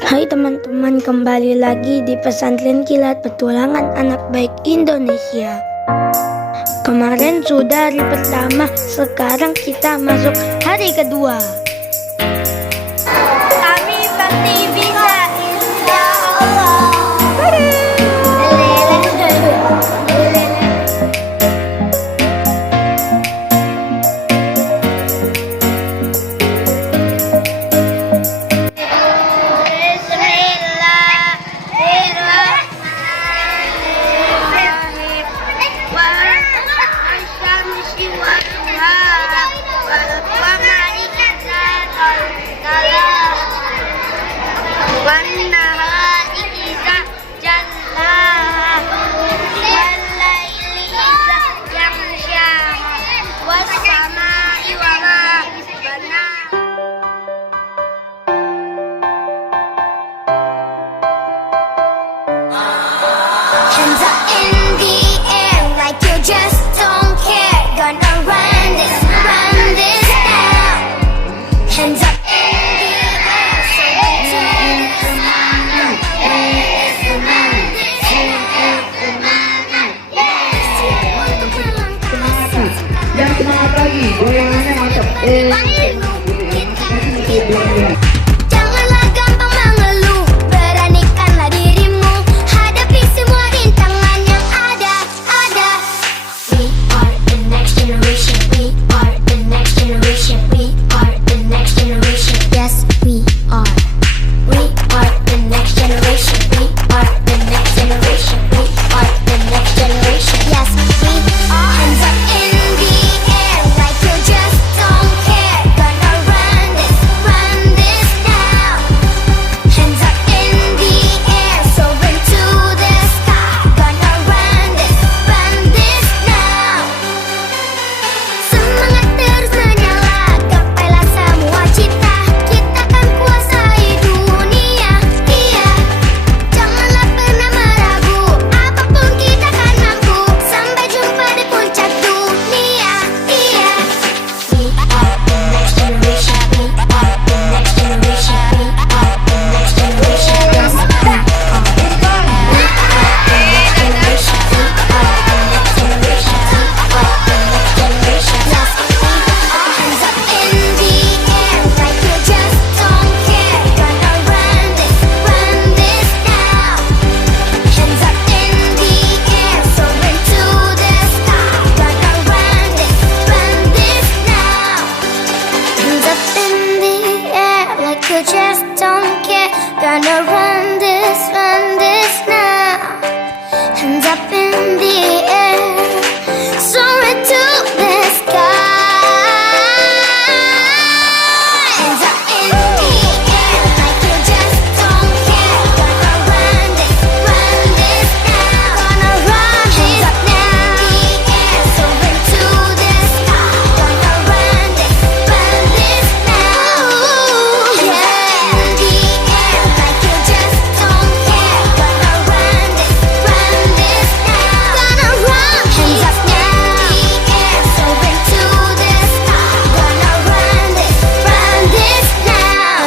Hai teman-teman, kembali lagi di Pesantren Kilat Petualangan Anak Baik Indonesia. Kemarin sudah hari pertama, sekarang kita masuk hari kedua. Kami pasti bisa, insya Allah. Hands up in the air like you just don't care. Gonna run this down. Hands up in the air, so Dan semangat lagi, goyangannya mantap. Janganlah gampang mengeluh, beranikanlah dirimu, hadapi semua rintangan yang ada. We are the next generation, we are the next generation, we are the next generation. Yes, we are. We are the next generation, we are the next generation, we are the next generation. Yes, we are. Hands up in the air like you just don't care. Gonna run this now. Hands up in the air, soaring to the sky. Gonna run this now. Semangat terus menyala, gapailah semua cita. Kita kan kuasai dunia, iya. Janganlah pernah meragu, apapun kita kan mampu. Sampai jumpa di puncak dunia, iya. We are the next generation, we are the next generation, we are the next generation. Yes, we are. We are the next generation, we are the next generation, we are the next generation. Yes, we are. Hands up in the air like you just don't care. Gonna run this now. Hands up in the air, soaring to the sky. Gonna run this now. Hands up in the air like you just don't care. Gonna run this now. Hands up in the air, soaring to the sky. Hands up in the air like you just don't care. Gonna run this now. Gonna run hands up now. The air, soaring to the sky. Gonna run this now. Yeah. In the air like you just don't care. Gonna run this now. Gonna run hands up now. The air, soaring to the sky. Gonna run this now.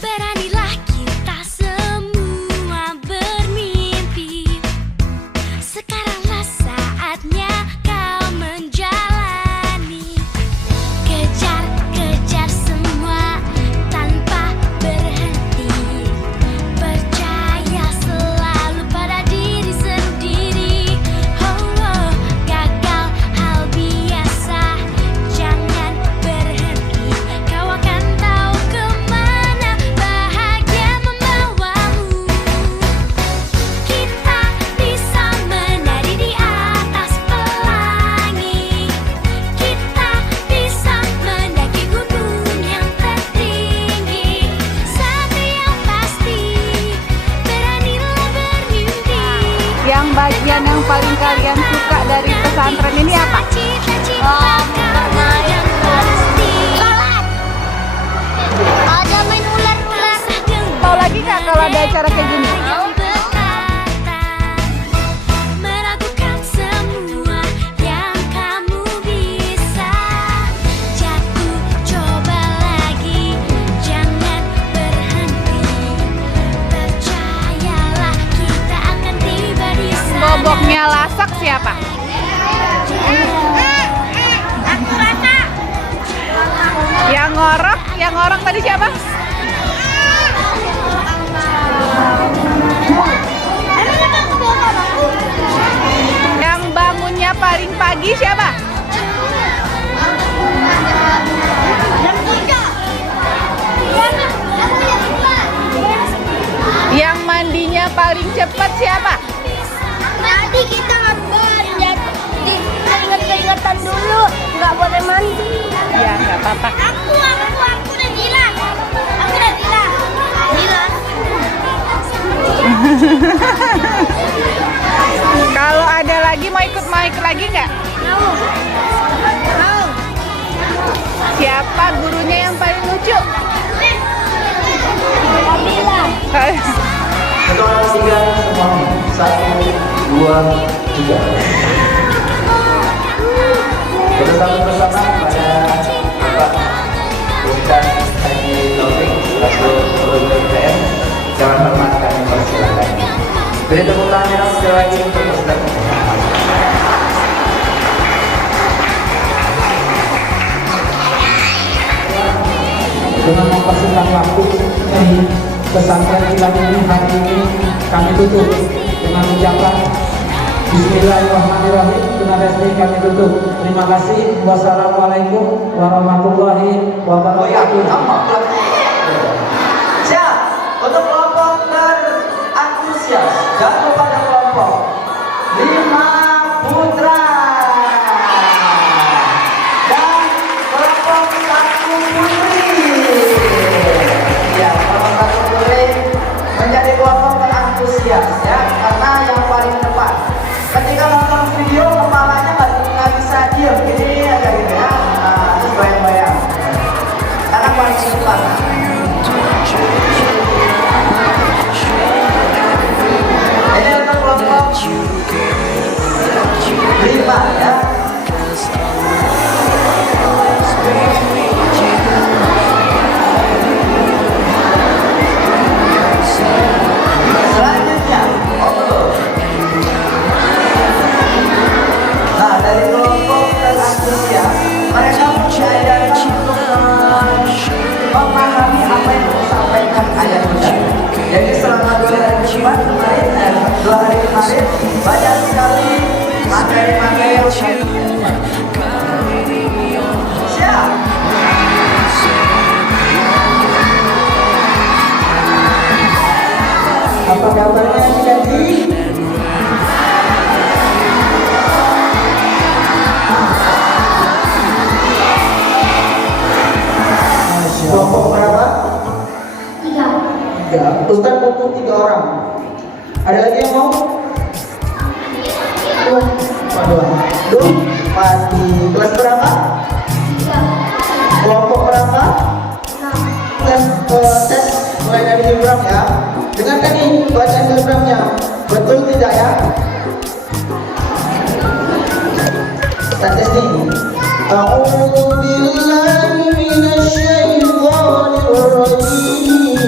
Beranilah kita semua bermimpi. Sekaranglah saatnya kau menjalani. Kejar semua tanpa berhenti. Percaya selalu pada diri sendiri. Oh, gagal hal biasa. Jangan berhenti. Kau akan tahu kemana bahagia membawamu. Kita bisa menari masak siapa? Aku rasa. Yang ngorok tadi siapa? Yang bangunnya paling pagi siapa? Yang mandinya paling cepat siapa? Tadi kita ngebon, jadi keinget-keingetan dulu, nggak boleh mandi. Ya, nggak apa-apa. Aku udah bilang. Aku udah bilang. Bilang. Kalau ada lagi mau ikut lagi nggak? Mau. Siapa gurunya yang paling lucu? Mau bilang. Ketua 3 semua 1, 2, 3. Bersama-sama pada Bapak Ustaz Haji Taufik selaku Guru BPM. Jangan hormat kami persilakan. Beri tepuk tangan yang sekali lagi untuk Ustaz. Dengan mempersingkat waktu dari pesantren kilat ini hari ini kami tutup dengan ucapan Bismillahirrahmanirrahim. Dengan resmi kami tutup. Terima kasih. Wassalamualaikum warahmatullahi wabarakatuh. Siap untuk kelompok berantusias jatuh pada kelompok 5 putra dan kelompok 1 putri. Ya, kelompok 1 putri menjadi kelompok berantusias ya, karena yang paling depan. Ketika nonton video kepalanya nggak bisa diam, ini aja gitu ya. Nah, terus bayang-bayang karena paling depan. Ini untuk kelompok 5 ya. Selanjutnya, nah dari kelompok berantusias, mereka diajarkan untuk memahami apa yang disampaikan ayat kita. Jadi selama 2 hari kemarin, 2 hari kemarin banyak sekali materi-materi yang siap. Apa kabarnya adik-adik? Kelompok berapa? 3. Ustaz butuh 3 orang. Ada lagi yang mau? Duh, mati. Kelas berapa? Kelompok berapa? Tes mulai dari Ibrahim ya. Dengarkan nih bacaan Ibrahimnya. Betul tidak ya? Kita tes nih. A'udzu billahi minasyaitonir rajim.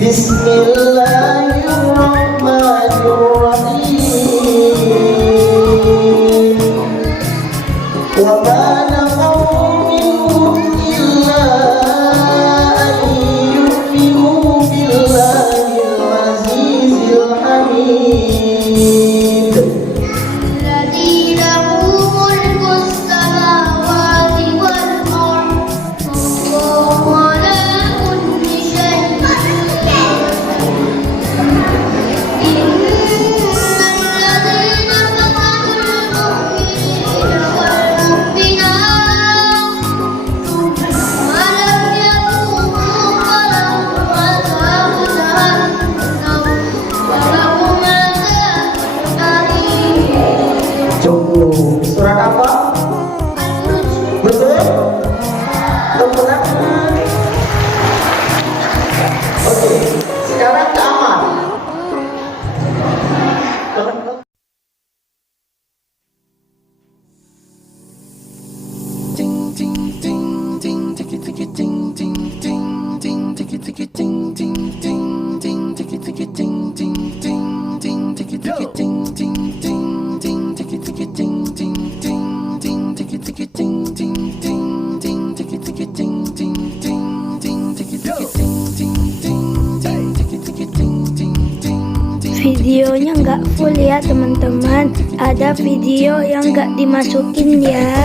Bismillahirrahmanirrahim. Wa ma naqamu minhum illa an yu'minu billahil azizil hamid. الذي له ملك السماوات videonya nggak full ya teman-teman. Ada video yang nggak dimasukin ya.